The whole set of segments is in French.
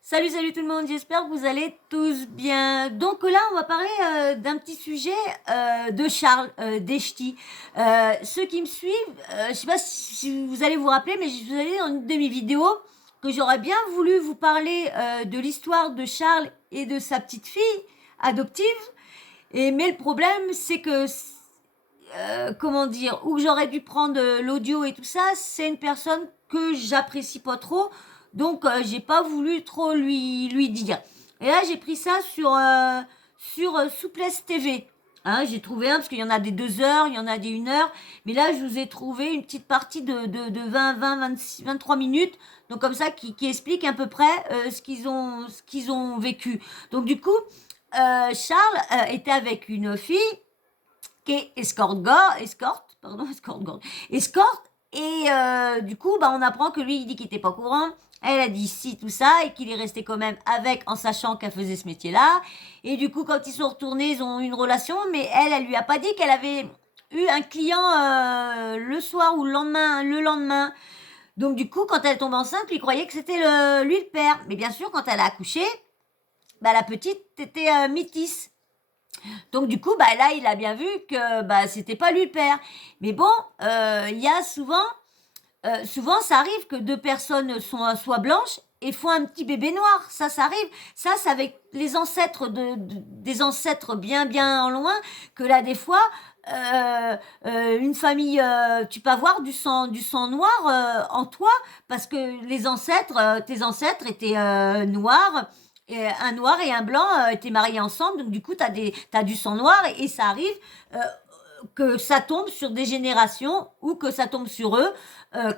Salut, salut tout le monde, j'espère que vous allez tous bien. Donc là, on va parler d'un petit sujet de Charles Deshti. Ceux qui me suivent, je ne sais pas si vous allez vous rappeler, mais je vous ai dit dans une de mes vidéos que j'aurais bien voulu vous parler de l'histoire de Charles et de sa petite fille adoptive. Mais le problème, c'est que, comment dire, où j'aurais dû prendre l'audio et tout ça, c'est une personne que j'apprécie pas trop. Donc, j'ai pas voulu trop lui dire. Et là, j'ai pris ça sur Souplesse TV. Hein, j'ai trouvé un, parce qu'il y en a des 2 heures, il y en a des 1 heure. Mais là, je vous ai trouvé une petite partie de 26, 23 minutes. Donc, comme ça, qui explique à peu près ce qu'ils ont vécu. Donc, du coup, Charles était avec une fille qui est escorte. Et du coup, bah, on apprend que lui, il dit qu'il n'était pas au courant. Elle a dit si, tout ça, et qu'il est resté quand même avec en sachant qu'elle faisait ce métier-là. Et du coup, quand ils sont retournés, ils ont eu une relation, mais elle lui a pas dit qu'elle avait eu un client le soir ou le lendemain. Donc du coup, quand elle tombe enceinte, lui croyait que c'était lui le père. Mais bien sûr, quand elle a accouché, bah, la petite était métisse. Donc du coup, bah là, il a bien vu que bah c'était pas lui le père. Mais bon, il y a souvent, ça arrive que deux personnes soient blanches et font un petit bébé noir. Ça arrive. Ça, c'est avec les ancêtres des ancêtres bien en loin que là, des fois, une famille, tu peux avoir du sang noir en toi parce que tes ancêtres étaient noirs. Et un noir et un blanc étaient mariés ensemble, donc du coup, t'as du sang noir et ça arrive que ça tombe sur des générations ou que ça tombe sur eux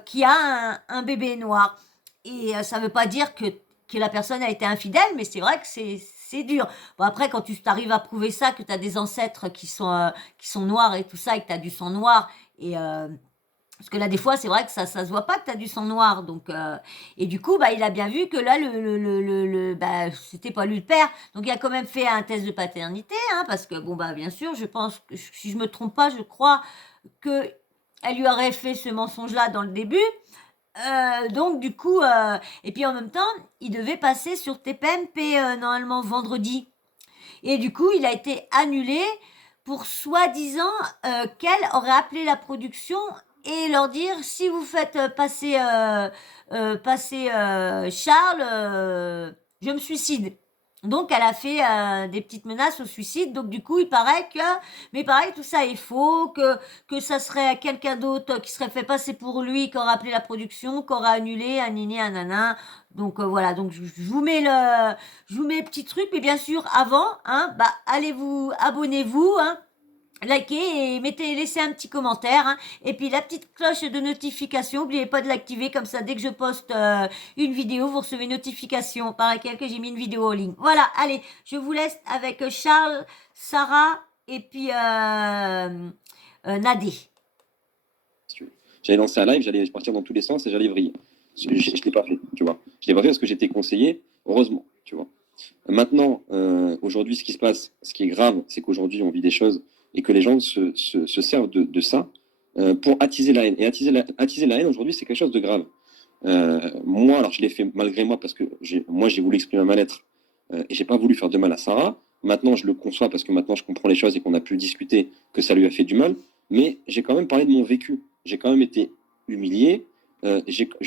qui a un bébé noir. Et ça ne veut pas dire que la personne a été infidèle, mais c'est vrai que c'est dur. Bon, après, quand tu arrives à prouver ça, que tu as des ancêtres qui sont noirs et tout ça, et que tu as du sang noir, et parce que là, des fois, c'est vrai que ça se voit pas que tu as du sang noir. Donc, et du coup, bah, il a bien vu que là, bah, c'était pas lui le père. Donc, il a quand même fait un test de paternité, hein, parce que, bon, bah, bien sûr, je pense que, si je me trompe pas, je crois que elle lui aurait fait ce mensonge-là dans le début. Donc, du coup, et puis en même temps, il devait passer sur TPMP normalement vendredi. Et du coup, il a été annulé pour soi-disant qu'elle aurait appelé la production et leur dire si vous faites passer Charles, je me suicide. Donc elle a fait des petites menaces au suicide. Donc du coup, il paraît que, mais pareil, tout ça est faux, que ça serait quelqu'un d'autre qui serait fait passer pour lui, qui aurait appelé la production, qui aurait annulé, un nini, un nana. Donc voilà. Donc je vous mets le petit truc, mais bien sûr, avant, hein, bah, abonnez-vous, hein, likez et laissez un petit commentaire, hein, et puis la petite cloche de notification, n'oubliez pas de l'activer, comme ça, dès que je poste une vidéo, vous recevez une notification par laquelle que j'ai mis une vidéo en ligne. Voilà, allez, je vous laisse avec Charles, Sarah, et puis Nadé. J'allais lancer un live, j'allais partir dans tous les sens et j'allais vriller. Je ne l'ai pas fait, tu vois. Je l'ai pas fait parce que j'étais conseillé, heureusement, tu vois. Maintenant, aujourd'hui, ce qui se passe, ce qui est grave, c'est qu'aujourd'hui, on vit des choses et que les gens se servent de ça pour attiser la haine. Et attiser la haine, aujourd'hui, c'est quelque chose de grave. Moi, alors je l'ai fait malgré moi parce que moi, j'ai voulu exprimer ma lettre et j'ai pas voulu faire de mal à Sarah. Maintenant, je le conçois parce que maintenant, je comprends les choses et qu'on a pu discuter que ça lui a fait du mal. Mais j'ai quand même parlé de mon vécu. J'ai quand même été humilié.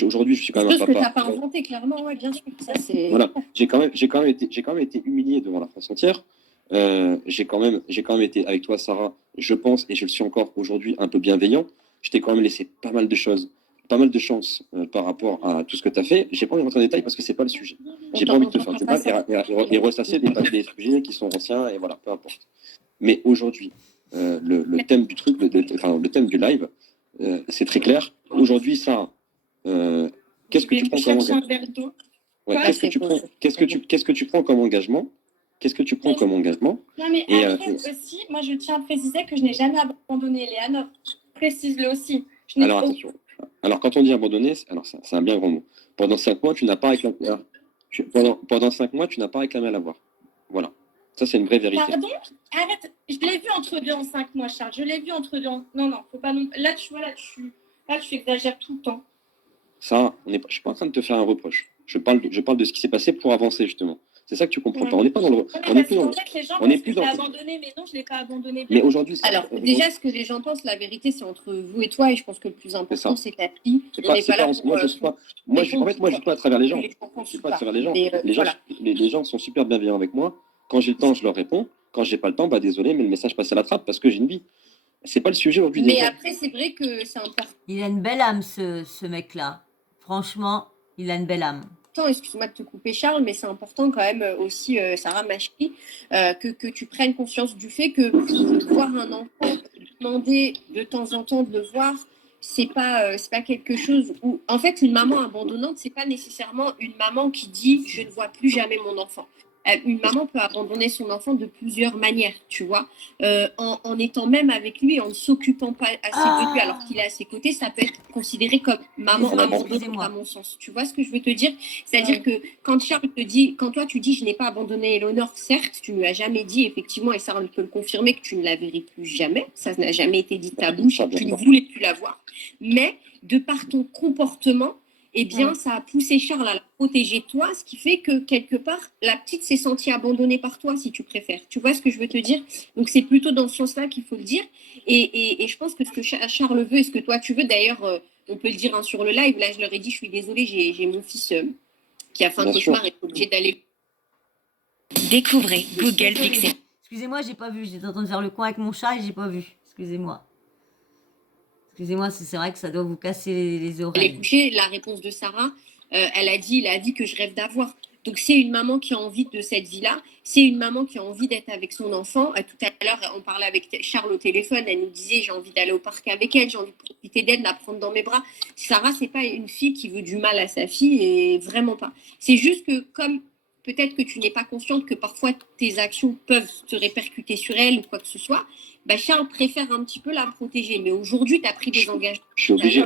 Aujourd'hui, je suis quand même un papa. C'est chose que tu n'as pas inventé, clairement, ouais, bien sûr. Ça, c'est... Voilà, j'ai quand même été humilié devant la France entière. J'ai quand même été avec toi, Sarah, je pense, et je le suis encore aujourd'hui, un peu bienveillant. Je t'ai quand même laissé pas mal de choses, pas mal de chances par rapport à tout ce que tu as fait. J'ai pas envie de rentrer en détail parce que c'est pas le sujet. J'ai pas envie de te faire du mal et ressasser des sujets qui sont anciens, et voilà, peu importe. Mais aujourd'hui, le thème du truc, le thème du live, c'est très clair. Aujourd'hui, Sarah, qu'est-ce que tu prends comme engagement? Ouais, qu'est-ce que tu prends comme engagement? Qu'est-ce que tu prends comme engagement? Non, mais après aussi, moi, je tiens à préciser que je n'ai jamais abandonné Léana. Précise-le aussi. Alors, attention. Alors, quand on dit abandonner, c'est un bien grand mot. Pendant 5 mois, tu n'as pas réclamé. Pendant 5 mois, tu n'as pas réclamé à l'avoir. Voilà. Ça, c'est une vraie vérité. Pardon? Arrête. Je l'ai vu entre deux en 5 mois, Charles. Je l'ai vu entre deux en... Non, faut pas non... Là, tu exagères tout le temps. Ça, je ne suis pas en train de te faire un reproche. Je parle de ce qui s'est passé pour avancer, justement. C'est ça que tu comprends Ouais. pas. On n'est pas dans le. Ouais, On n'est parce plus dans qu'en le. fait, les gens On n'est pensent que plus je l'ai dans. abandonné, mais non, je ne l'ai pas abandonné. Mais aujourd'hui, Alors, déjà, ce que les gens pensent, la vérité, c'est entre vous et toi. Et je pense que le plus important, c'est ta fille. c'est On pas, n'est c'est pas pas, là pour. moi, je suis pas. Moi, je, en fait, moi, je suis pas à travers les gens. Je suis pas à travers les gens. Les gens, Voilà. les gens sont super bienveillants avec moi. Quand j'ai le temps, je leur réponds. Quand j'ai pas le temps, bah désolé, mais le message passe à la trappe parce que j'ai une vie. C'est pas le sujet aujourd'hui des Mais gens. après, c'est vrai que c'est important. Il a une belle âme, ce mec-là. Franchement, il a une belle âme. Excuse-moi de te couper, Charles, mais c'est important quand même aussi, Sarah Machki, que tu prennes conscience du fait que voir un enfant, demander de temps en temps de le voir, c'est pas quelque chose où, en fait, une maman abandonnante, c'est pas nécessairement une maman qui dit je ne vois plus jamais mon enfant. Une maman peut abandonner son enfant de plusieurs manières, tu vois, en étant même avec lui, en ne s'occupant pas assez de lui alors qu'il est à ses côtés, ça peut être considéré comme maman Désolée, abandonnante excusez-moi. à mon sens. Tu vois ce que je veux te dire? C'est-à-dire que quand Charles te dit, quand toi tu dis je n'ai pas abandonné Eleonore, certes, tu ne lui as jamais dit effectivement, et ça on peut le confirmer, que tu ne la verrais plus jamais. Ça n'a jamais été dit de ta bouche, tu ne voulais plus la voir. Mais de par ton comportement, eh bien, ça a poussé Charles à la protéger toi, ce qui fait que quelque part, la petite s'est sentie abandonnée par toi, si tu préfères. Tu vois ce que je veux te dire? Donc c'est plutôt dans ce sens-là qu'il faut le dire. Et je pense que ce que Charles veut et ce que toi tu veux, d'ailleurs, on peut le dire sur le live. Là, je leur ai dit, je suis désolée, j'ai mon fils qui a fait un Bien cauchemar sûr. et qui est obligé d'aller. Découvrez Google Pixel. Excusez-moi, j'ai pas vu. J'étais en train de faire le coin avec mon chat et j'ai pas vu. Excusez-moi. Excusez-moi, c'est vrai que ça doit vous casser les aller oreilles. coucher. La réponse de Sarah, elle a dit la vie que je rêve d'avoir. Donc c'est une maman qui a envie de cette vie-là. C'est une maman qui a envie d'être avec son enfant. Tout à l'heure, on parlait avec Charles au téléphone. Elle nous disait j'ai envie d'aller au parc avec elle, j'ai envie de profiter d'elle, de la prendre dans mes bras. Sarah, c'est pas une fille qui veut du mal à sa fille et vraiment pas. C'est juste que comme peut-être que tu n'es pas consciente que parfois tes actions peuvent se répercuter sur elle ou quoi que ce soit, bah Charles préfère un petit peu la protéger. Mais aujourd'hui, tu as pris des engagements. Je suis obligé.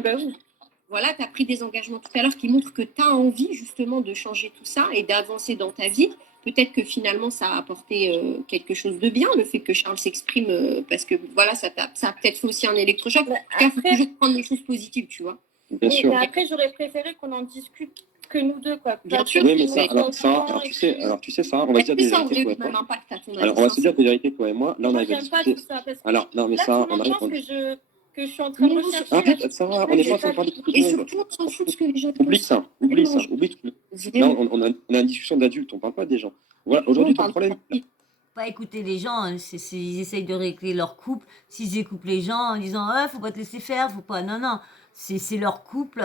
Voilà, tu as pris des engagements tout à l'heure qui montrent que tu as envie justement de changer tout ça et d'avancer dans ta vie. Peut-être que finalement, ça a apporté quelque chose de bien, le fait que Charles s'exprime, parce que voilà, ça a peut-être fait aussi un électrochoc. En tout cas, il faut toujours prendre les choses positives, tu vois. Bien sûr. Mais après, j'aurais préféré qu'on en discute que nous deux, quoi. Bien sûr. Oui, mais ça, alors tu sais, Sarah, on va se dire des Est-ce que ça vérités, aurait toi eu et le moi. même impact à ton avis? Alors, on va se dire des vérités, toi et moi. Là, on Moi, arrive à j'aime pas discuter. tout ça. Parce que Alors, non, mais là, Sarah, tout le monde pense que je suis en train de rechercher. Arrête, Sarah, on n'est pas en train de parler de tout Et le monde. surtout, on s'en fout de ce que les gens Oublie ça, oublie ça, oublie tout. Là, Vraiment. on a une discussion d'adultes, on parle pas des gens. Voilà, aujourd'hui, ton problème. Pas écouter les gens, hein, ils essayent de régler leur couple. S'ils écoutent les gens en disant faut pas te laisser faire, faut pas. Non, non, c'est leur couple.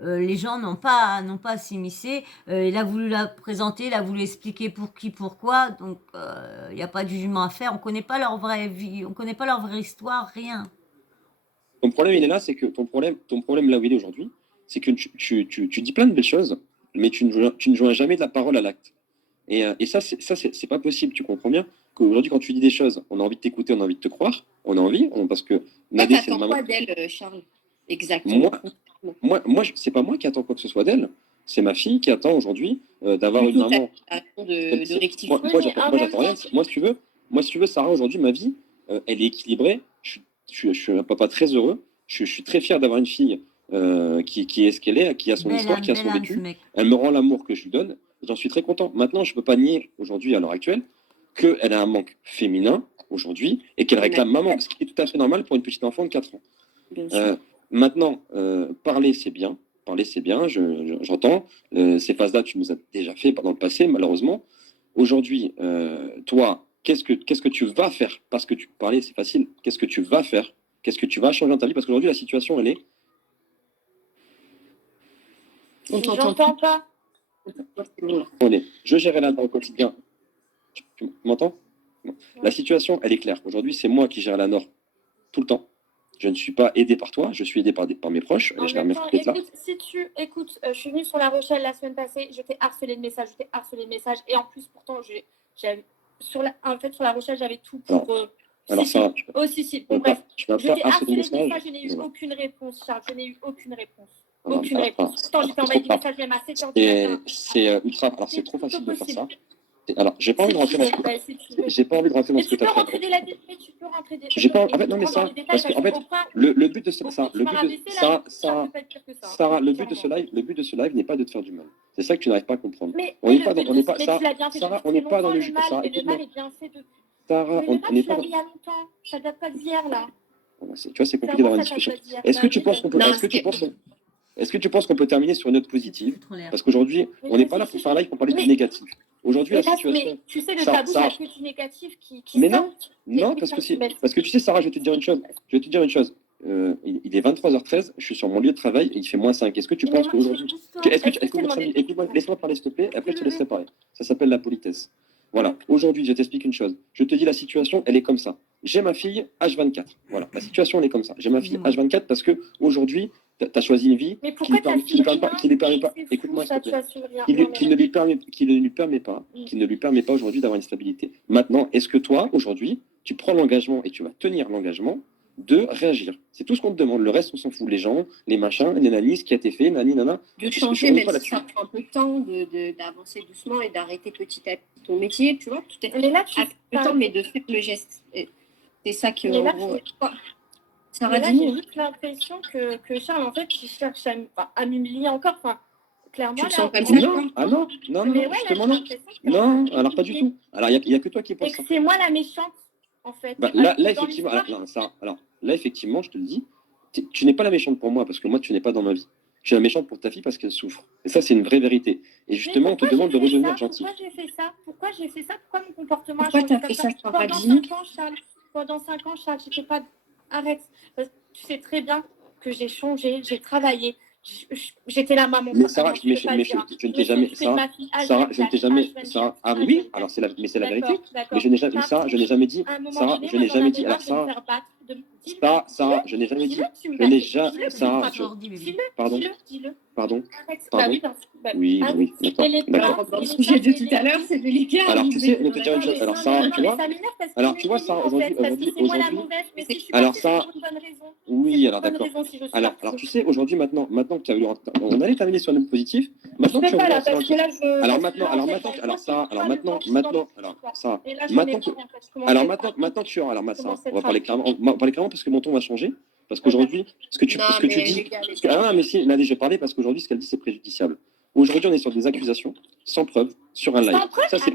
Les gens n'ont pas à s'immiscer. Il a voulu la présenter, il a voulu expliquer pour qui, pourquoi. Donc il n'y a pas de jugement à faire. On connaît pas leur vraie vie, on connaît pas leur vraie histoire, rien. Ton problème, il est là, c'est que ton problème là où il est aujourd'hui, c'est que tu dis plein de belles choses, mais tu ne joins jamais de la parole à l'acte. Et ça, c'est pas possible. Tu comprends bien qu'aujourd'hui, quand tu dis des choses, on a envie de t'écouter, on a envie de te croire, on a envie, parce que Nadé, c'est une maman. Quoi d'elle, Charles? Exactement. Moi, c'est pas moi qui attends quoi que ce soit d'elle. C'est ma fille qui attend aujourd'hui d'avoir une maman. De rectifier. Moi, j'attends rien. Moi, si tu veux, Sarah, aujourd'hui, ma vie, elle est équilibrée. Je suis un papa très heureux. Je suis très fier d'avoir une fille qui est ce qu'elle est, qui a son histoire, qui a son vécu. Elle me rend l'amour que je lui donne. J'en suis très content. Maintenant, je ne peux pas nier aujourd'hui, à l'heure actuelle, qu'elle a un manque féminin aujourd'hui et qu'elle réclame maman, ce qui est tout à fait normal pour une petite enfant de 4 ans. Maintenant, parler, c'est bien. Parler, c'est bien, j'entends. Ces phases-là, tu nous as déjà fait pendant le passé, malheureusement. Aujourd'hui, toi, qu'est-ce que tu vas faire? Parce que tu parlais, c'est facile. Qu'est-ce que tu vas faire? Qu'est-ce que tu vas changer dans ta vie? Parce qu'aujourd'hui, la situation, elle est... On t'entend pas. Je gérerai là dans le quotidien. Tu m'entends? La situation, elle est claire. Aujourd'hui, c'est moi qui gère la Nord tout le temps. Je ne suis pas aidé par toi, je suis aidé par mes proches. En même temps, écoute, je suis venue sur La Rochelle la semaine passée, je t'ai harcelé de messages, et en plus, pourtant, sur La Rochelle, j'avais tout pour... Alors ça... Bon, bref, je t'ai harcelé de messages, je n'ai eu aucune réponse, Charles, je n'ai eu aucune réponse. Aucune réponse. Pourtant, j'ai envoyé des messages même à 7h du matin. C'est ultra... Alors, c'est trop facile de faire ça. Alors, j'ai pas envie de rentrer dans ce que j'ai pas envie de rentrer dans Mais ce que tu tu peux as fait. rentrer des détails, tu peux rentrer des J'ai pas en et fait non mais rentrer dans ça les détails parce que en fait au point le but de ce au ça point où le tu m'as but de rabaissé, là, ça ça ça peut pas être pire que ça, hein, Sarah, le but de ce clairement. live, le but de ce live n'est pas de te faire du mal. C'est ça que tu n'arrives pas à comprendre. Mais On n'est le pas dans, but on de n'est pas mais Sarah, tu l'as bien fait Sarah, depuis on très n'est pas dans longtemps, le le jeu. mal, Sarah, mais le écoute-moi. mal est bien fait de Sarah, mais on le mal, n'est tu pas l'as dans... mis il y a longtemps. Ça date pas d'hier, là. Tu vois, c'est compliqué Clairement, d'avoir une ça date discussion. pas d'hier. Est-ce que Bah tu oui, penses qu'on peut, Non, est-ce que tu penses qu'on peut terminer sur une note positive? C'est trop l'air. Parce qu'aujourd'hui, mais on n'est vas-y, pas là pour si. faire un live pour parler du Mais- négatif. Aujourd'hui, la Mais là, situation. mais tu sais, de Ça- ta bouche, ça- il n'y a que du négatif qui Mais sort. non, non, Mais parce que mais- parce que tu sais, Sarah, je vais te dire une chose. Je vais te dire une chose. Il est 23h13, je suis sur mon lieu de travail et il fait -5. Est-ce que tu Mais penses moi, qu'aujourd'hui. Pousse-toi. Est-ce que Est-ce que c'est demandé écoute-moi, laisse-moi parler, s'il te plaît, après je te laisserai parler. Ça s'appelle la politesse. Voilà, aujourd'hui, je t'explique une chose. Je te dis la situation, elle est comme ça. J'ai ma fille H24. Voilà, la situation, elle est comme ça. J'ai ma fille Excusez-moi. H24 parce que aujourd'hui, tu as choisi une vie Mais qui pourquoi ne t'as lui permet pas, qui lui permet pas. C'est fou, Écoute-moi, s'il ça, te tu plaît. as su rien. Qui Non, mais ne lui permet pas aujourd'hui d'avoir une stabilité. Maintenant, est-ce que toi, aujourd'hui, tu prends l'engagement et tu vas tenir l'engagement de réagir? C'est tout ce qu'on te demande. Le reste, on s'en fout. Les gens, les machins, les nanis, ce qui a été fait, nani, nana. de Je changer, rentre même pas si là-dessus. ça prend un peu de temps, d'avancer doucement et d'arrêter petit à petit ton métier, tu vois, tout est Mais là, tu à le temps, mais de faire le geste. Et c'est ça que, Mais là, en gros, tu- Sarah Mais là, dit, j'ai juste l'impression que Charles, en fait, il cherche à m'humilier encore. Enfin, clairement, tu le là, sens comme on- ça? Non, ah non, non, non, Mais ouais, là, justement j'ai non. l'impression que Non, alors pas du tout. Alors il y a que toi qui Et penses que ça. c'est moi la méchante, en fait. Bah, Alors que là dans effectivement, l'histoire- là effectivement, je te le dis, tu n'es pas la méchante pour moi parce que moi tu n'es pas dans ma vie. Tu es la méchante pour ta fille parce qu'elle souffre. Et ça c'est une vraie vérité. Et Mais justement, on te pourquoi demande de j'ai fait redevenir ça gentil. Pourquoi j'ai fait ça Pourquoi j'ai fait ça Pourquoi mon comportement Pourquoi a changé t'as comme fait ça, Sarah Pendant dit? 5 ans, Charles, j'étais pas... Arrête. Parce que tu sais très bien que j'ai changé, j'ai travaillé. J'étais la maman. Mais Sarah, je ne t'ai jamais, Sarah, je ne t'ai jamais, Sarah, ah oui, alors mais c'est la vérité. Mais je n'ai jamais, Sarah, je n'ai jamais dit, Sarah, je n'ai jamais dit, alors Sarah, Sarah, je n'ai jamais dit, Sarah, pardon, pardon, pardon. Oui, oui, d'accord. Dans le sujet de tout à l'heure, c'est délicat. Alors tu sais, on te dire une chose, alors Sarah, tu vois, alors tu vois Sarah, aujourd'hui, alors Sarah, oui, alors d'accord. Alors tu sais, aujourd'hui, maintenant que tu as voulu, on allait terminer sur un note positif. Maintenant que tu as voulu rentrer dans le truc. Alors maintenant, Sarah, maintenant que tu as, alors Sarah, on va parler clairement parce que mon ton va changer. Parce qu'aujourd'hui, ce que tu dis, mais si, Nadé, je vais parler parce qu'aujourd'hui, ce qu'elle dit, c'est préjudiciable. Aujourd'hui, on est sur des accusations sans preuve sur un live. Ça, c'est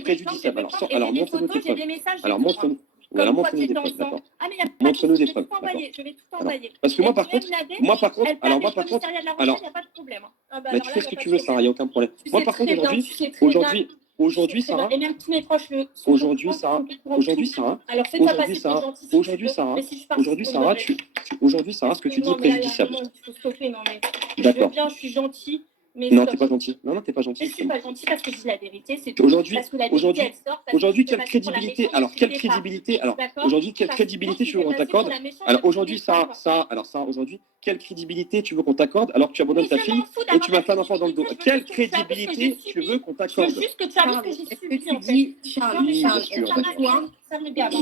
préjudiciable. Alors montre-nous tes preuves. Alors montre-nous. Oui, alors montre-nous des preuves, d'accord. Montre-nous des preuves, d'accord. Parce que moi, par contre, alors, mais tu fais ce que tu veux, Sarah, il n'y a aucun problème. Moi, par contre, aujourd'hui, Sarah, aujourd'hui, Sarah, ce que tu dis est préjudiciable. D'accord. Je suis gentille. Non, t'es pas gentil. Non, t'es pas gentil. Je suis pas gentille parce que je dis la vérité. C'est tout. Aujourd'hui, quelle crédibilité? Alors, aujourd'hui, quelle crédibilité tu veux qu'on t'accorde? Alors, aujourd'hui, ça, aujourd'hui, quelle crédibilité tu veux qu'on t'accorde alors que tu abandonnes ta fille et tu m'as fait un enfant dans le dos? Quelle crédibilité tu veux qu'on t'accorde? Juste que tu arrives que j'ai Est-ce subi, que tu en fait. dis, Charles, Ça me gave.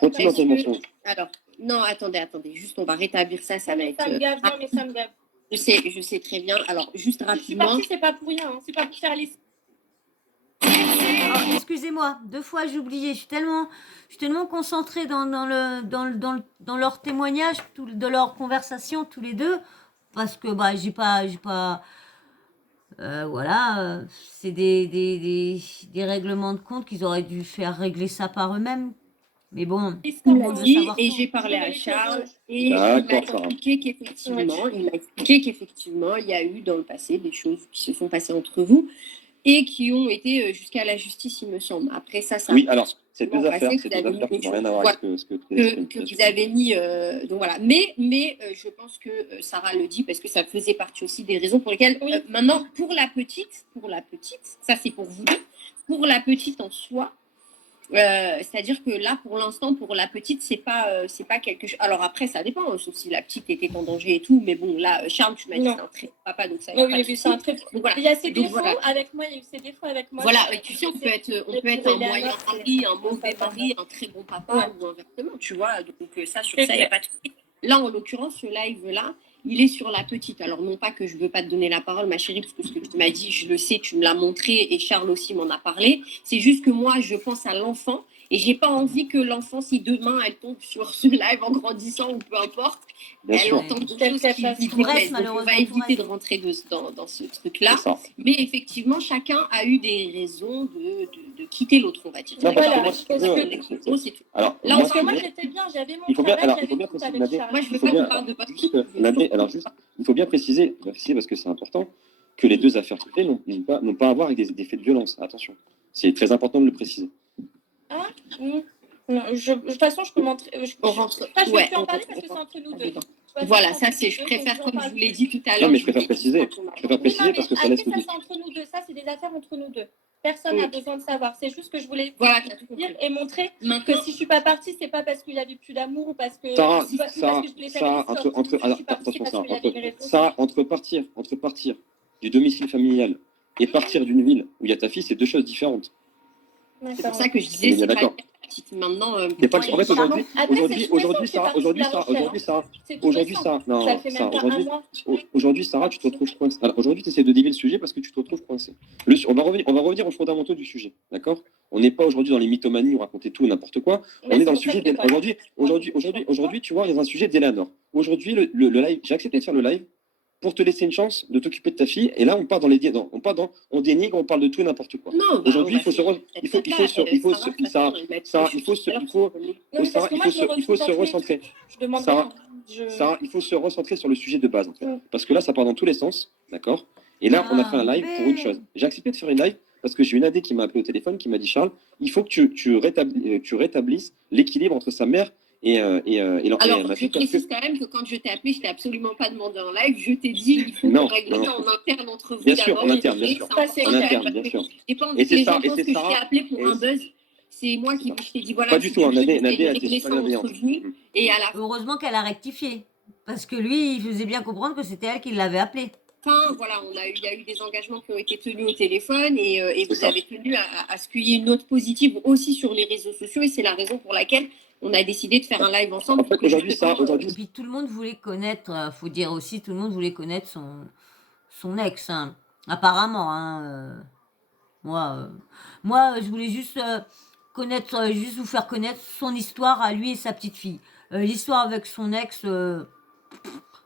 Continue dans tes mensonges. alors, non, attendez, juste on va rétablir ça, ça va être. Ça me gave, non, mais ça me gave. Je sais très bien. Alors, juste Je suis rapidement. partie, c'est pas pour rien, hein. C'est pas pour faire les. Oh, excusez-moi, 2 fois j'ai oublié. Je suis tellement concentrée dans leur témoignage, de leur conversation tous les deux, parce que bah j'ai pas, voilà, c'est des règlements de compte qu'ils auraient dû faire régler ça par eux-mêmes. Mais bon, Il on m'a veut dit, savoir et tout. j'ai parlé à Charles, et il D'accord, m'a Sarah. expliqué qu'effectivement, il y a eu dans le passé des choses qui se sont passées entre vous et qui ont été jusqu'à la justice, il me semble. Après ça, Oui, alors, c'est deux Bon, affaires passé, qui vous avez n'ont mis des rien à voir avec ce que que vous avez mis. Donc voilà. Mais je pense que Sarah le dit parce que ça faisait partie aussi des raisons pour lesquelles maintenant, pour la petite, ça c'est pour vous deux, pour la petite en soi. C'est-à-dire que là, pour l'instant, pour la petite, c'est pas quelque chose. Alors après, ça dépend, sauf si la petite était en danger et tout. Mais bon, là, Charles, tu m'as dit c'est un très bon papa, donc ça. Oui, c'est un très. Donc, voilà. Il y a ses Donc, défauts voilà. avec moi, il y a eu ses défauts avec moi. Voilà, et tu sais, on peut être un moyen mari, un mauvais mari, un très bon papa ou inversement, tu vois. Donc ça, sur ça, il n'y a pas de souci. Là, en l'occurrence, ce live-là, il est sur la petite. Alors, non pas que je ne veux pas te donner la parole, ma chérie, parce que ce que tu m'as dit, je le sais, tu me l'as montré et Charles aussi m'en a parlé. C'est juste que moi, je pense à l'enfant et je n'ai pas envie que l'enfant, si demain elle tombe sur ce live en grandissant ou peu importe, Bien elle sûr, entend des Quelle choses qui catastrophe. lui Tout reste, déplaisent. Donc, on malheureusement, va tout éviter de reste. rentrer dans ce c'est truc-là. ça. Mais effectivement, chacun a eu des raisons de quitter l'autre, on va dire. Non, parce que Voilà, moi, si tu parce veux, que- C'est tout. alors, Là, moi, Parce que si moi, tu veux, j'étais bien, j'avais mon il faut bien, travail, alors, il faut j'avais bien tout préciser, avec Nadé, Charles. Moi, je il veux faut pas bien, qu'on parle de pas juste, Nadé, alors juste, il faut bien préciser, parce que c'est important, que les deux affaires traitées n'ont pas à voir avec des faits de violence. Attention, c'est très important de le préciser. Non, de toute façon, je peux montrer. On rentre. Ça, je ne Ouais, vais plus en on parler rentre- parce que c'est entre nous deux. dedans. Je passe Voilà, entre ça nous c'est, deux, je donc préfère, j'en comme parle je vous l'ai plus. dit tout à Non, l'heure. mais je préfère préciser. Je préfère Oui, non, préciser mais parce que ça après, laisse ça, le c'est entre nous deux. Ça, c'est des affaires entre nous deux. Personne Oui. n'a besoin de savoir. C'est juste que je voulais Voilà, t'as tout compris. dire et montrer que Maintenant, si je suis pas partie, c'est pas parce qu'il y avait plus d'amour ou parce que Sarah, ou parce que je voulais faire Sarah, une sorte. Je alors, suis partie attention, parce Sarah, qu'il y avait une raison. Sarah, entre partir du domicile familial et partir d'une ville où il y a ta fille, c'est deux choses différentes. c'est pour ça que je disais, On est c'est pas d'accord. la petite. Maintenant, C'est pas, Ouais, en fait, Charles. aujourd'hui, Sarah, tu te retrouves coincée. Alors, aujourd'hui, tu essaies de dévier le sujet parce que tu te retrouves coincé. On va revenir aux fondamentaux du sujet, d'accord? On n'est pas aujourd'hui dans les mythomanies où raconter tout et n'importe quoi. On est dans le sujet. Aujourd'hui, tu vois, il y a un sujet d'Eleanor. Aujourd'hui, le live, j'ai accepté de faire le live pour te laisser une chance de t'occuper de ta fille. Et là, on part on dénigre, on parle de tout et n'importe quoi. non, Aujourd'hui, il faut se recentrer. Je demande Sarah, rien. Sarah, il faut se recentrer sur le sujet de base, en fait. Parce que là, ça part dans tous les sens, d'accord? Et là, on a fait un live pour une chose. J'ai accepté de faire une live parce que j'ai une AD qui m'a appelé au téléphone, qui m'a dit, Charles, il faut que tu rétablisses l'équilibre entre sa mère et Alors, ma je fille. Parce que... précise quand même que quand je t'ai appelé, je t'ai absolument pas demandé en live. Je t'ai dit, il faut Non, qu'on règle non. ça en interne entre vous. Bien sûr, d'abord, en interne, bien et sûr. c'est important. En interne, bien sûr. J'ai pas envie Et que c'est les ça, gens et pensent c'est que je Sarah. t'ai appelé pour Et un c'est- buzz. C'est moi qui je t'ai dit, voilà, Pas du tout, hein, si tu veux, Nadé vous a dit, régler c'est ça pas malveillante. entre vous. Et à la Heureusement qu'elle a rectifié. Parce que lui, il faisait bien comprendre que c'était elle qui l'avait appelé. fin, voilà, il y a eu des engagements qui ont été tenus au téléphone et vous C'est ça. avez tenu à ce qu'il y ait une note positive aussi sur les réseaux sociaux et c'est la raison pour laquelle on a décidé de faire un live ensemble. En fait, aujourd'hui, Et puis tout le monde voulait connaître, faut dire aussi, tout le monde voulait connaître son ex. Hein. Apparemment, hein, moi, je voulais juste juste vous faire connaître son histoire à lui et sa petite fille. L'histoire avec son ex, je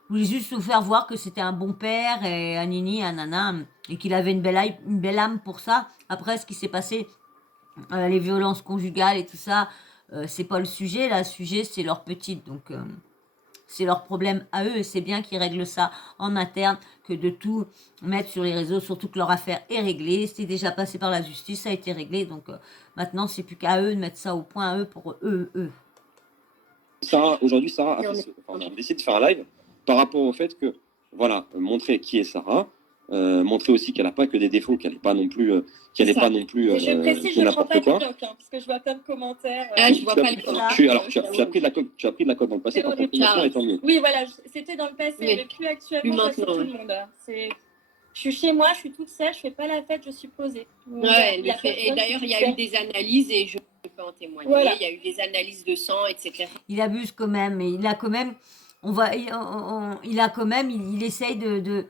voulais juste vous faire voir que c'était un bon père et un nini, un nana, et qu'il avait une belle âme pour ça. Après, ce qui s'est passé, les violences conjugales et tout ça, c'est pas le sujet. Là, le sujet, c'est leur petite. Donc, c'est leur problème à eux et c'est bien qu'ils règlent ça en interne que de tout mettre sur les réseaux, surtout que leur affaire est réglée. C'est déjà passé par la justice, ça a été réglé. Donc, maintenant, c'est plus qu'à eux de mettre ça au point, eux, pour eux. Aujourd'hui, Sarah on a décidé de faire un live par rapport au fait que, voilà, montrer qui est Sarah, montrer aussi qu'elle n'a pas que des défauts, qu'elle n'est pas non plus, Et je précise, je ne prends pas n'importe du quoi. doc, hein, parce que je vois plein de commentaires. Je vois pas le Tu as pris de la cote dans le passé, par contre, maintenant, et tant mieux. Oui, voilà, c'était dans le passé, Oui. mais plus actuellement, parce que Maintenant, tout le monde. Hein. Je suis chez moi, je suis toute seule, je fais pas la fête, je suis posée. Donc, Ouais, il y a et personne d'ailleurs, qui il y a fait. eu des analyses et je peux en témoigner. Voilà. Il y a eu des analyses de sang, etc. Il abuse quand même, mais il a quand même, il essaye de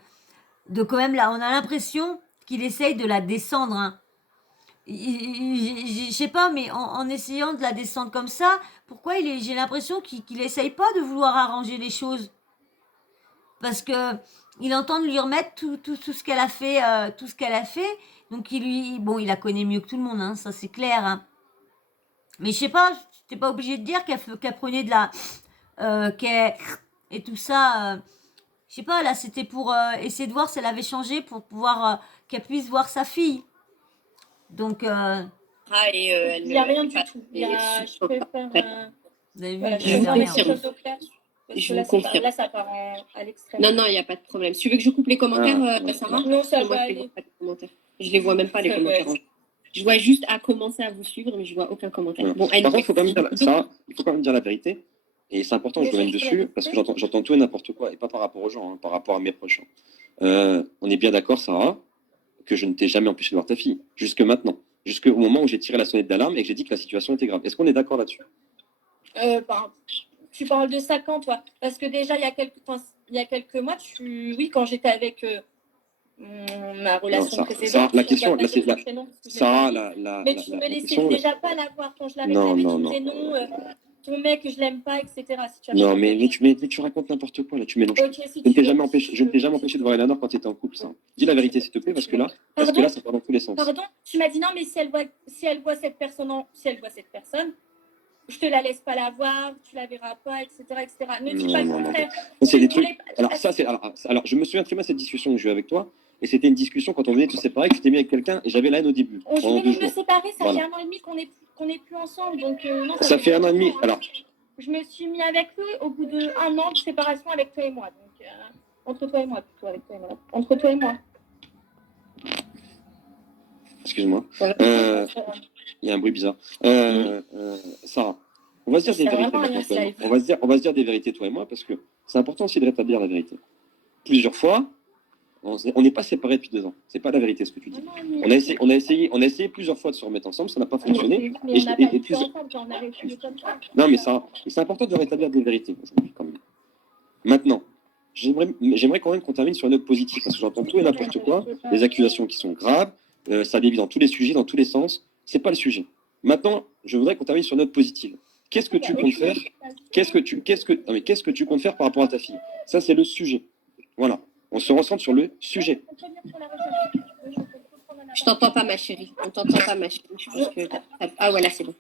quand même, là, on a l'impression qu'il essaye de la descendre. Hein. Je sais pas, mais en essayant de la descendre comme ça, pourquoi j'ai l'impression qu'il essaye pas de vouloir arranger les choses. Parce que il entend de lui remettre tout ce qu'elle a fait, Donc il la connaît mieux que tout le monde, hein, ça c'est clair. Hein. Mais je sais pas, t'es pas obligé de dire qu'elle prenait de la, et tout ça. Je sais pas, là c'était pour essayer de voir si elle avait changé pour pouvoir qu'elle puisse voir sa fille. Donc. Il n'y a rien du tout. Je préfère. Vous avez vu, Voilà, il je y avait préfère rien. mettre quelque chose au clair. Parce Je que vous confirme. là, ça part à l'extrême. Non, il n'y a pas de problème. Tu veux que je coupe les commentaires, Sarah? Non, ça Moi, va je les aller. vois pas, les commentaires. Je les vois même pas, les Ça va commentaires. aller. Je vois juste à commencer à vous suivre, mais je vois aucun commentaire. Ouais. Bon, Par contre, il faut quand même dire la vérité. Et c'est important, je reviens dessus, parce que j'entends tout et n'importe quoi, et pas par rapport aux gens, hein, par rapport à mes proches. On est bien d'accord, Sarah, que je ne t'ai jamais empêché de voir ta fille, jusque maintenant. Jusqu'au moment où j'ai tiré la sonnette d'alarme et que j'ai dit que la situation était grave. Est-ce qu'on est d'accord là-dessus? Tu parles de ça quand, toi? Parce que déjà, il y il y a quelques mois, oui, quand j'étais avec ma relation ça, précédente, la question, on va pas là, c'est dire son prénom, parce que je ça, l'aime pas. la Mais tu me laissais question. déjà pas la voir quand je l'arrêtais Non, avec, non, tu me non. disais non, ton mec, je l'aime pas, etc. Si tu as Non, bien mais compris. tu racontes n'importe quoi, là, tu mélanges. Ok, si Je ne tu t'ai veux. jamais empêché, je ne t'ai jamais empêché de voir Eleanor quand tu étais en couple, ça. Dis la vérité, s'il te plaît, parce que là, ça part dans tous les sens. Pardon, tu m'as dit non, mais si elle voit cette personne, je te la laisse pas la voir, tu la verras pas, etc., etc. Ne dis pas le contraire. C'est des trucs. Alors, je me souviens très bien de cette discussion que j'ai eue avec toi, et c'était une discussion quand on venait de se séparer, que tu t'es mis avec quelqu'un, et j'avais la haine au début. On venait de me séparer, ça fait 1 an et demi qu'on est plus ensemble, donc non. Ça fait 1 an et demi. Alors, je me suis mis avec lui au bout de 1 an de séparation avec toi et moi, donc entre toi et moi plutôt, avec toi et moi. Entre toi et moi. excuse-moi. Il y a un bruit bizarre. Sarah, on va se dire des vérités maintenant. On va se dire des vérités, toi et moi, parce que c'est important aussi de rétablir la vérité. Plusieurs fois, on n'est pas séparés depuis 2 ans. C'est pas la vérité ce que tu dis. On a essayé plusieurs fois de se remettre ensemble, ça n'a pas fonctionné. Non, mais ça, c'est important de rétablir des vérités aujourd'hui quand même. Maintenant, j'aimerais quand même qu'on termine sur une note positive, parce que j'entends tout et n'importe quoi, des accusations qui sont graves, ça dévie dans tous les sujets, dans tous les sens. C'est pas le sujet. Maintenant, je voudrais qu'on termine sur une note positive. Qu'est-ce que tu comptes faire? Qu'est-ce que tu comptes faire par rapport à ta fille? Ça, c'est le sujet. Voilà. On se recentre sur le sujet. Je t'entends pas, ma chérie. On t'entend pas, ma chérie. Je pense que... Ah, voilà, c'est bon.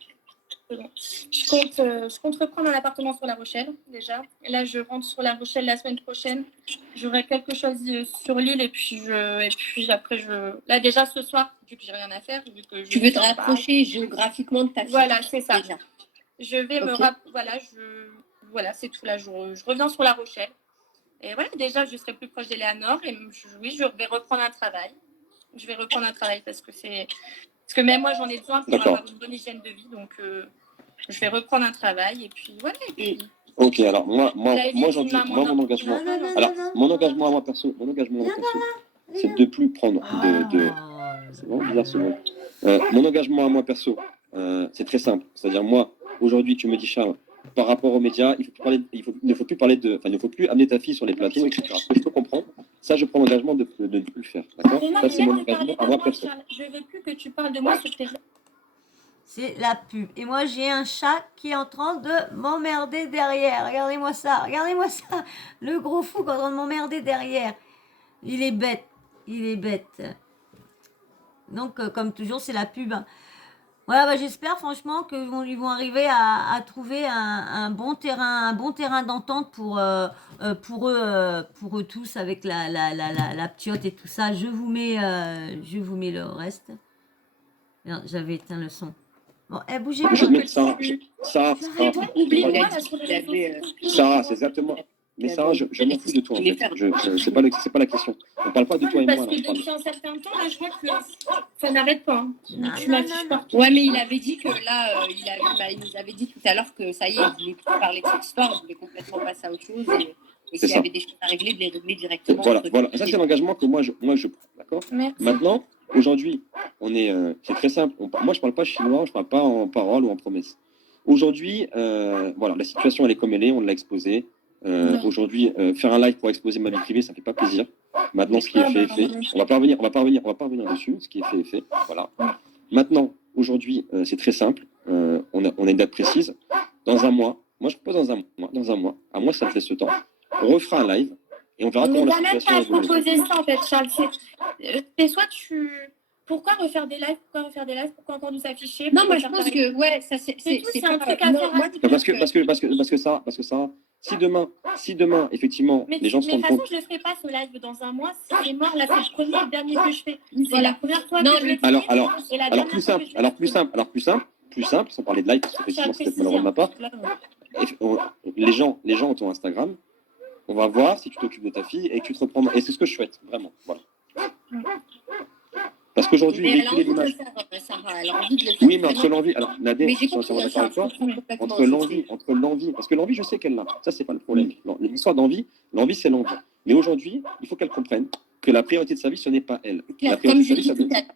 Je compte reprendre un appartement sur La Rochelle, déjà. Là, je rentre sur La Rochelle la semaine prochaine. J'aurai quelque chose sur l'île et puis après, là, déjà, ce soir, vu que j'ai rien à faire. Tu veux te rapprocher géographiquement de ta fille. Voilà, c'est ça. Déjà. Je vais me rapprocher. Voilà, c'est tout. Là, je reviens sur La Rochelle. Et voilà, déjà, je serai plus proche d'Eleanor. Et oui, je vais reprendre un travail. Je vais reprendre un travail parce que même moi, j'en ai besoin pour avoir une bonne hygiène de vie. Donc, je vais reprendre un travail. Et puis, voilà. Ok, alors mon engagement. Alors, mon engagement à moi perso, c'est de plus prendre c'est bon, bizarre ce mot. Mon engagement à moi perso, c'est très simple. C'est-à-dire, moi, aujourd'hui, tu me dis, Charles, par rapport aux médias, il ne faut plus amener ta fille sur les plateaux, etc. Ce que je peux comprendre, ça, je prends l'engagement de ne plus le faire. D'accord? Ça, c'est mon engagement à moi perso. Je ne veux plus que tu parles de moi sur tes... C'est la pub. Et moi, j'ai un chat qui est en train de m'emmerder derrière. Regardez-moi ça. Regardez-moi ça. Le gros fou qui est en train de m'emmerder derrière. Il est bête. Il est bête. Donc, comme toujours, c'est la pub. Voilà, bah, j'espère franchement qu'ils vont arriver à trouver un bon terrain d'entente pour eux tous avec la ptiote et tout ça. Je vous mets le reste. Non, j'avais éteint le son. Bon, bougez pas. Je mets ça. Oublie-moi Sarah, c'est exactement. Mais Sarah, je m'en fous de toi en fait. C'est pas la question. On parle pas de toi et moi. Parce que depuis un certain temps, là, je vois que ça n'arrête pas. Tu m'affiches partout. Ouais, mais il avait dit que là, il nous avait dit tout à l'heure que ça y est, il voulait plus parler de cette histoire, il voulait complètement passer à autre chose. Et s'il y avait des choses à régler, de les régler directement. Voilà. Ça, c'est l'engagement que moi je prends. D'accord? Maintenant, aujourd'hui, c'est très simple. Moi, je parle pas chinois, je parle pas en parole ou en promesse. Aujourd'hui, voilà, la situation, elle est comme elle est, on l'a exposée. Aujourd'hui, faire un live pour exposer ma vie privée, ça fait pas plaisir. Maintenant, ce qui est fait est fait. On va pas revenir dessus. Ce qui est fait est fait. Voilà. Maintenant, aujourd'hui, c'est très simple. On a une date précise. Dans un mois. Moi, je propose dans un mois. À moi, ça te laisse ce temps. On refera un live et on verra comment la situation évolue. Mais t'as même pas à proposer ça, en fait, Charles. C'est soit tu... Pourquoi refaire des lives? Pourquoi encore nous afficher? Non, moi, je pense que, ouais, ça c'est un truc à faire. Parce que ça, si demain, effectivement, les gens se rendent compte. Mais de toute façon, je ne ferai pas ce live dans un mois. C'est mort, là, c'est le premier et le dernier que je fais. C'est la première fois que je le dis. Alors, plus simple, sans parler de live, parce qu'effectivement, c'est peut-être malheureux de ma part. Les gens ont ton Instagram. On va voir si tu t'occupes de ta fille et que tu te reprends. Et c'est ce que je souhaite, vraiment. Voilà. Parce qu'aujourd'hui, véhiculer l'image. Oui, mais entre l'envie. Alors, Nadine, je suis entièrement d'accord avec toi. Entre l'envie. Parce que l'envie, je sais qu'elle l'a. Ça, c'est pas le problème. L'histoire d'envie, c'est l'envie. Mais aujourd'hui, il faut qu'elle comprenne que la priorité de sa vie, ce n'est pas elle. La priorité de sa vie, ça doit être.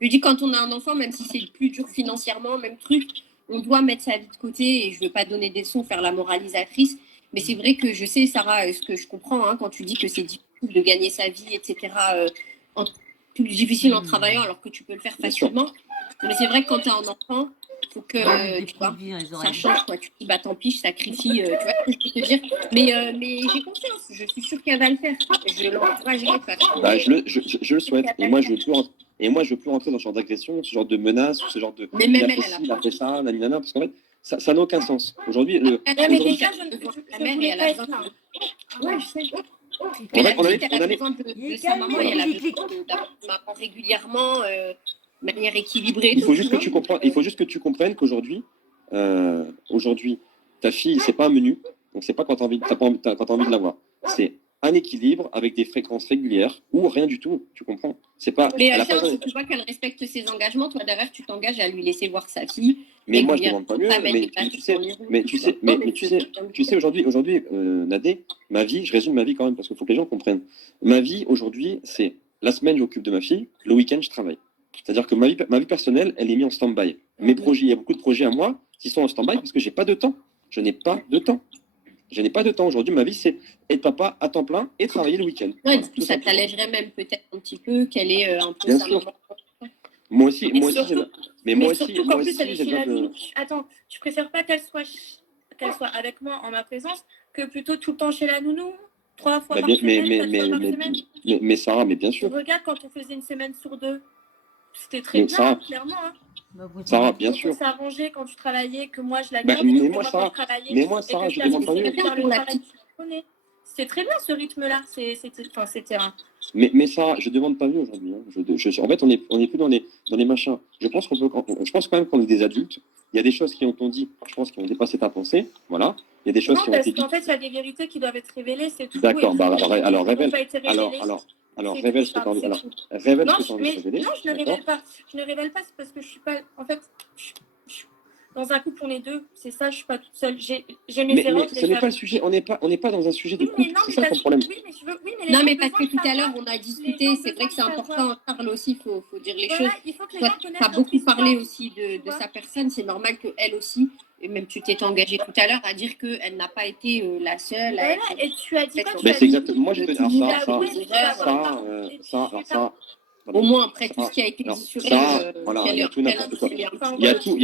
Je dis, quand on a un enfant, même si c'est le plus dur financièrement, même truc, on doit mettre sa vie de côté. Et je ne veux pas donner des sons, faire la moralisatrice. Mais c'est vrai que je sais, Sarah, ce que je comprends, hein, quand tu dis que c'est difficile de gagner sa vie, etc., en, plus difficile en travaillant alors que tu peux le faire facilement. Mais c'est vrai que quand tu as un enfant, il faut que tu vois, ça change. Quoi. Tu te dis, bah tant pis, je sacrifie, tu vois ce que je peux te dire. Mais j'ai confiance, je suis sûre qu'elle va le faire. Je l'encouragerai. Bah, je le souhaite. Et moi, je veux plus rentrer dans ce genre d'agression, ce genre de menace, ce genre de. Mais même il a fait ça, nanana, parce qu'en fait, ça n'a aucun sens. Aujourd'hui, mais déjà, je voulais pas être là. Ouais, je sais. En fait, elle a besoin de sa maman et elle a besoin d'avoir sa maman régulièrement, de manière équilibrée. Il faut juste que tu comprennes qu'aujourd'hui, aujourd'hui, ta fille, c'est pas un menu, donc c'est pas quand tu as envie de l'avoir. C'est un équilibre avec des fréquences régulières ou rien du tout, tu comprends? C'est pas. Mais Charles, si tu vois qu'elle respecte ses engagements, toi derrière, tu t'engages à lui laisser voir sa fille. Mais moi, je ne demande pas mieux. Tu sais, aujourd'hui, Nadé, ma vie, je résume ma vie quand même parce qu'il faut que les gens comprennent. Ma vie aujourd'hui, c'est la semaine, j'occupe de ma fille, le week-end, je travaille. C'est-à-dire que ma vie personnelle, elle est mise en stand-by. Mes projets, il y a beaucoup de projets à moi qui sont en stand-by parce que j'ai pas de temps. Je n'ai pas de temps. Je n'ai pas de temps. Aujourd'hui, ma vie, c'est être papa à temps plein et travailler le week-end. Ouais, du coup, ça t'allégerait même peut-être un petit peu qu'elle ait un peu sa maman. Moi aussi, surtout qu'en plus, elle est chez la nounou. Attends, tu préfères pas qu'elle soit avec moi en ma présence que plutôt tout le temps chez la nounou 3 fois par semaine, mais Sarah, mais bien sûr. Regarde, quand on faisait une semaine sur 2, c'était très bien, Sarah, clairement. Hein. Sarah, bien sûr. On s'est arrangé quand tu travaillais, que moi je la gardais, mais moi, Sarah, je demande pas mieux. C'est très bien ce rythme-là. C'était un. Mais Sarah, je demande pas mieux aujourd'hui. Hein. En fait, on est plus dans les machins. Je pense quand même qu'on est des adultes. Il y a des choses qui ont été dites, je pense, qui ont dépassé ta pensée. Voilà. Il y a des choses qui ont été dites. En fait, il y a des vérités qui doivent être révélées, c'est tout. D'accord. Alors révèle. Alors révèle ce que tu as envie. Révèle ce que tu as envie de révéler. Non, je ne révèle pas. Je ne révèle pas, c'est parce que je suis pas. En fait, dans un couple, on est deux. C'est ça, je suis pas toute seule. J'ai mes erreurs. Mais ce n'est pas le sujet. On n'est pas dans un sujet de couple. C'est ça ton problème. Non, mais parce que tout à l'heure, on a discuté. C'est vrai que c'est important. Charles aussi, il faut dire les choses. Tu as beaucoup parlé aussi de sa personne. C'est normal qu'elle aussi, et même tu t'es engagée tout à l'heure à dire qu'elle n'a pas été la seule. Et tu as dit quoi? Mais c'est exactement. Moi, j'ai ça. Au moins, après tout ce qui a été dit sur elle, il y a tout et n'importe quoi. Il y a tout et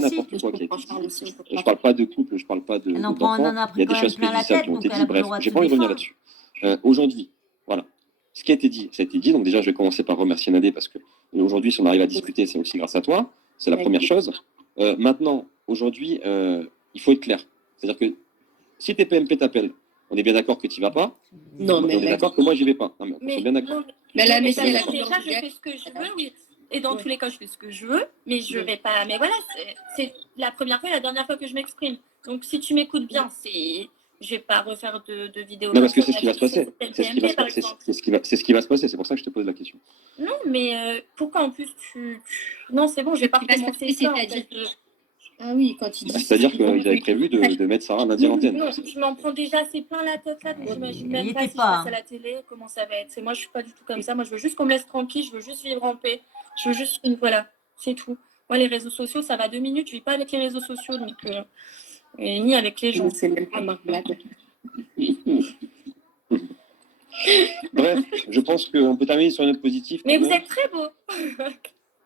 n'importe quoi qui a été dit. Je parle pas de couple, je parle pas de d'enfants. Il y a des choses préjudiciables qui ont été dites. Bref, j'ai pas envie de revenir là-dessus. Aujourd'hui, voilà. Ce qui a été dit, ça a été dit. Donc déjà, je vais commencer par remercier Nadé parce que aujourd'hui, si on arrive à discuter, c'est aussi grâce à toi. C'est la première chose. Maintenant, aujourd'hui, il faut être clair. C'est-à-dire que si tes PMP t'appellent, on est bien d'accord que tu n'y vas pas. Non, mais on est d'accord que moi, j'y vais pas. Non, mais on est bien d'accord. Déjà, je fais ce que je veux, oui. Et dans tous les cas, je fais ce que je veux, mais je vais pas. Mais voilà, c'est la première fois et la dernière fois que je m'exprime. Donc, si tu m'écoutes bien, je vais pas refaire de vidéo. Non, parce que c'est ce qui va se passer. C'est ce qui va se passer. C'est pour ça que je te pose la question. Non, mais pourquoi en plus tu. Non, c'est bon, je vais pas recommencer ça. Ah oui, quand il dit. C'est-à-dire que j'avais prévu de mettre Sarah lundi à l'antenne. Non, je m'en prends déjà assez plein la tête là, donc j'imagine même pas si je passe à la télé, comment ça va être. Moi, je suis pas du tout comme ça. Moi, je veux juste qu'on me laisse tranquille, je veux juste vivre en paix. Je veux juste. Voilà, c'est tout. Moi, les réseaux sociaux, ça va 2 minutes. Je vis pas avec les réseaux sociaux, donc. Et ni avec les gens. C'est même pas ma blague. Bref, je pense qu'on peut terminer sur une note positive. Mais vous êtes très beaux.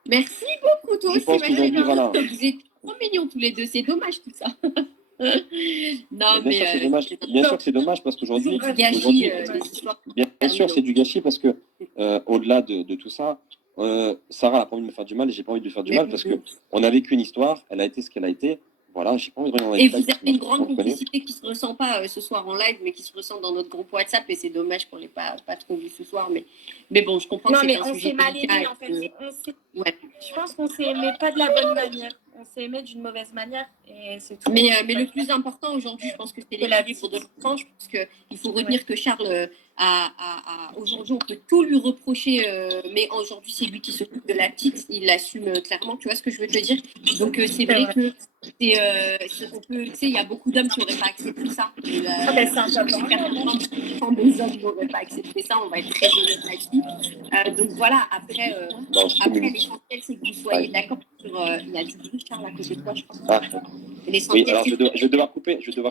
Merci beaucoup, toi aussi. Pense qu'aujourd'hui, voilà. Vous êtes trop mignons tous les deux. C'est dommage tout ça. Non, bien sûr, c'est dommage. Bien sûr que c'est dommage parce qu'aujourd'hui, bien sûr, c'est du gâchis parce que au-delà de tout ça, Sarah n'a pas envie de me faire du mal et j'ai pas envie de lui faire du mal parce que on a vécu une histoire, elle a été ce qu'elle a été. Voilà, j'ai pas envie de revenir dans les détails. Et vous avez une grande complicité qui se ressent pas ce soir en live, mais qui se ressent dans notre groupe WhatsApp. Et c'est dommage qu'on l'ait pas trop vu ce soir. Mais bon, je comprends que c'est un sujet délicat. Non, mais on s'est mal aimé en fait. Je pense qu'on s'est aimé pas de la bonne manière. On s'est aimé d'une mauvaise manière et c'est tout. Mais le plus important aujourd'hui, je pense que c'est l'équilibre de l'enfant. Je pense qu'il faut retenir que Charles Aujourd'hui, on peut tout lui reprocher, mais aujourd'hui, c'est lui qui s'occupe de la petite. Il l'assume clairement. Tu vois ce que je veux te dire? Donc, c'est vrai que il y a beaucoup d'hommes qui n'auraient pas accepté ça. C'est un Japon. 80% des hommes n'auraient pas accepté ça. On va être très honnête là-dessus. Donc voilà. Après, l'essentiel, c'est que vous soyez d'accord sur. Il y a du bruit, Charles, à côté de toi, je crois. Ah, L'essentiel, oui, alors c'est je vais devoir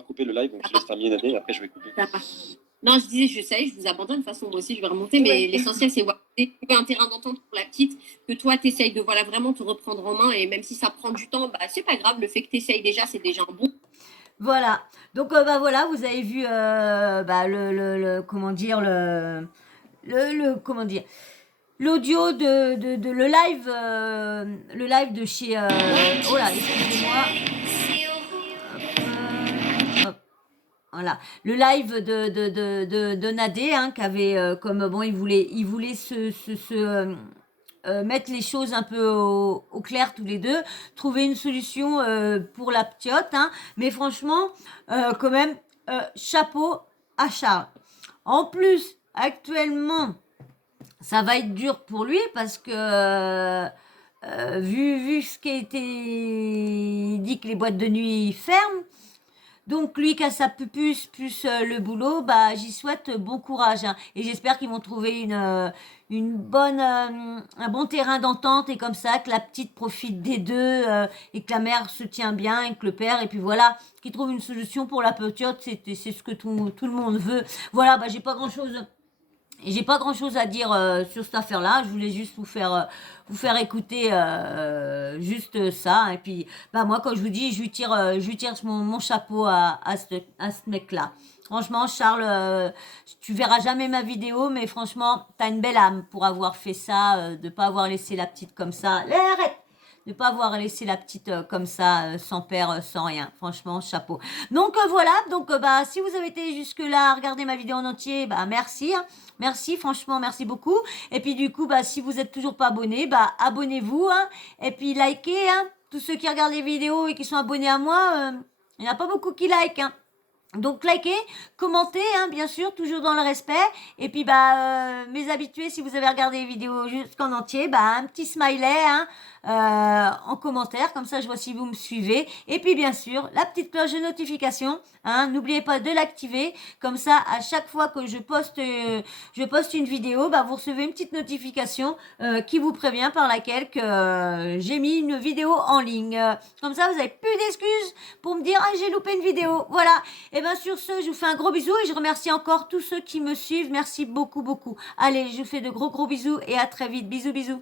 couper le live, donc je laisse terminer Nadé, après je vais couper. Non, je disais, je vous abandonne. De toute façon, moi aussi, je vais remonter. Mais l'essentiel, c'est trouver un terrain d'entente pour la petite, que toi, tu essayes de vraiment te reprendre en main. Et même si ça prend du temps, c'est pas grave. Le fait que tu essayes déjà, c'est déjà un bon. Voilà. Donc, voilà, vous avez vu comment dire, comment dire, l'audio le live de chez, oh là, excusez-moi. Voilà, le live de Nadé, hein, qui avait comme bon, il voulait mettre les choses un peu au clair tous les deux, trouver une solution pour la ptiote, hein, mais franchement, quand même, chapeau à Charles. En plus, actuellement, ça va être dur pour lui parce que vu ce qui a été dit que les boîtes de nuit ferment. Donc lui qui a sa pupusse plus le boulot, j'y souhaite bon courage, hein. Et j'espère qu'ils vont trouver un bon terrain d'entente et comme ça que la petite profite des deux et que la mère se tient bien et que le père, et puis voilà, qu'ils trouvent une solution pour la petite, c'est ce que tout le monde veut. Voilà, j'ai pas grand chose à dire sur cette affaire-là. Je voulais juste vous faire écouter juste ça. Et puis, moi, quand je vous dis, je lui tire mon chapeau à ce mec-là. Franchement, Charles, tu verras jamais ma vidéo, mais franchement, t'as une belle âme pour avoir fait ça, de pas avoir laissé la petite comme ça. Arrête! De pas avoir laissé la petite comme ça, sans père, sans rien. Franchement, chapeau. Donc voilà, donc si vous avez été jusque-là à regarder ma vidéo en entier, merci. Hein. Merci, franchement, merci beaucoup. Et puis du coup, si vous êtes toujours pas abonné, abonnez-vous. Hein. Et puis likez. Hein. Tous ceux qui regardent les vidéos et qui sont abonnés à moi, il n'y en a pas beaucoup qui like. Hein. Donc likez, commentez, hein, bien sûr, toujours dans le respect. Et puis mes habitués, si vous avez regardé les vidéos jusqu'en entier, un petit smiley, hein, en commentaire, comme ça je vois si vous me suivez. Et puis bien sûr, la petite cloche de notification, hein, n'oubliez pas de l'activer, comme ça à chaque fois que je poste une vidéo, vous recevez une petite notification qui vous prévient par laquelle que j'ai mis une vidéo en ligne. Comme ça vous n'avez plus d'excuses pour me dire j'ai loupé une vidéo. Voilà. Et sur ce, je vous fais un gros bisou et je remercie encore tous ceux qui me suivent. Merci beaucoup, beaucoup. Allez, je vous fais de gros bisous et à très vite. Bisous, bisous.